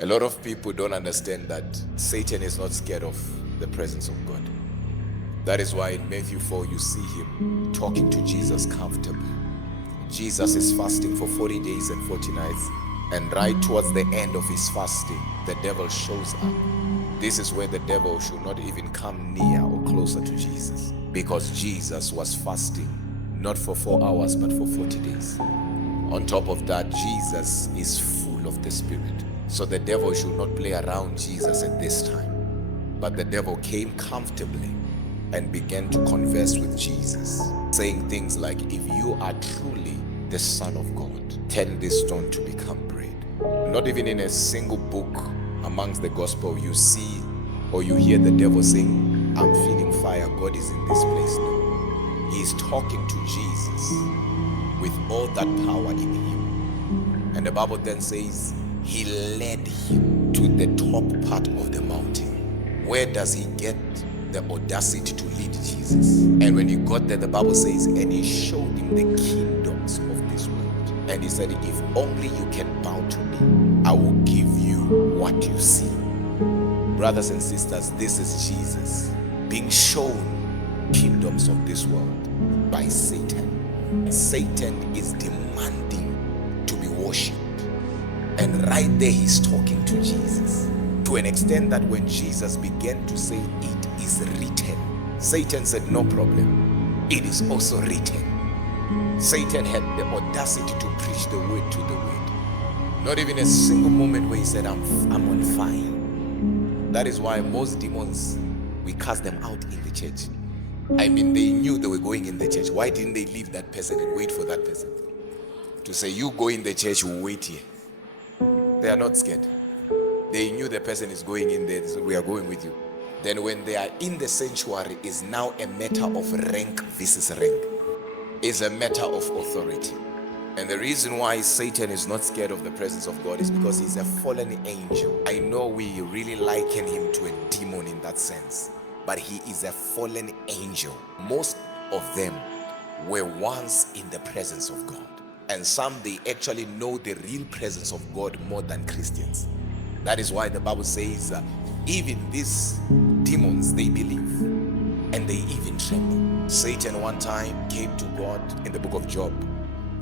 A lot of people don't understand that Satan is not scared of the presence of God. That is why in Matthew 4 you see him talking to Jesus comfortably. Jesus is fasting for 40 days and 40 nights, and right towards the end of his fasting, the devil shows up. This is where the devil should not even come near or closer to Jesus, because Jesus was fasting not for 4 hours but for 40 days. On top of that, Jesus is full of the Spirit. So the devil should not play around Jesus at this time. But the devil came comfortably and began to converse with Jesus, saying things like, if you are truly the Son of God, turn this stone to become bread. Not even in a single book amongst the gospel you see or you hear the devil saying, I'm feeling fire, God is in this place. No. He is talking to Jesus with all that power in him. And the Bible then says, he led him to the top part of the mountain. Where does he get the audacity to lead Jesus? And when he got there, the Bible says, and he showed him the kingdoms of this world. And he said, if only you can bow to me, I will give you what you see. Brothers and sisters, this is Jesus being shown kingdoms of this world by Satan. Satan is demanding to be worshipped. And right there he's talking to Jesus, to an extent that when Jesus began to say, it is written, Satan said, no problem, it is also written. Satan had the audacity to preach the word to the word. Not even a single moment where he said, I'm on fire. That is why most demons, we cast them out in the church. I mean, they knew they were going in the church. Why didn't they leave that person and wait for that person to say, you go in the church, you wait here? They are not scared. They knew the person is going in there, so we are going with you. Then when they are in the sanctuary, is now a matter of rank versus rank. It's a matter of authority. And the reason why Satan is not scared of the presence of God is because he's a fallen angel. I know we really liken him to a demon in that sense, but he is a fallen angel. Most of them were once in the presence of God. And some, they actually know the real presence of God more than Christians. That is why the Bible says, even these demons, they believe and they even tremble. Satan one time came to God in the book of Job,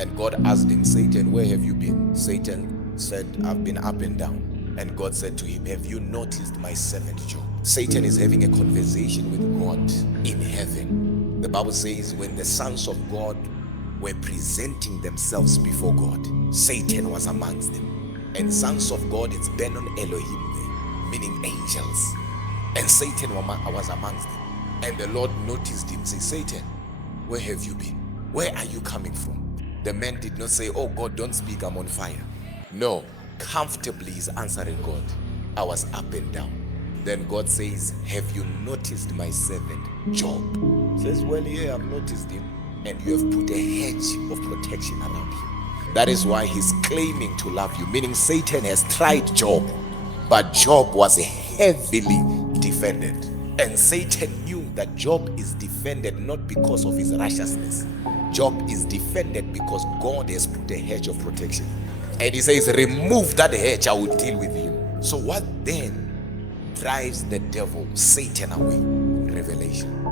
and God asked him, Satan, where have you been? Satan said, I've been up and down. And God said to him, have you noticed my servant Job? Satan is having a conversation with God in heaven. The Bible says, when the sons of God were presenting themselves before God, Satan was amongst them. And sons of God, it's Benon Elohim there, meaning angels. And Satan was amongst them. And the Lord noticed him, say, Satan, where have you been? Where are you coming from? The man did not say, oh God, don't speak, I'm on fire. No, comfortably is answering God. I was up and down. Then God says, have you noticed my servant Job? Says, well, yeah, I've noticed him. And you have put a hedge of protection around him. That is why he's claiming to love you, meaning Satan has tried Job, but Job was heavily defended. And Satan knew that Job is defended not because of his righteousness. Job is defended because God has put a hedge of protection. And he says, remove that hedge, I will deal with you. So what then drives the devil, Satan, away? Revelation.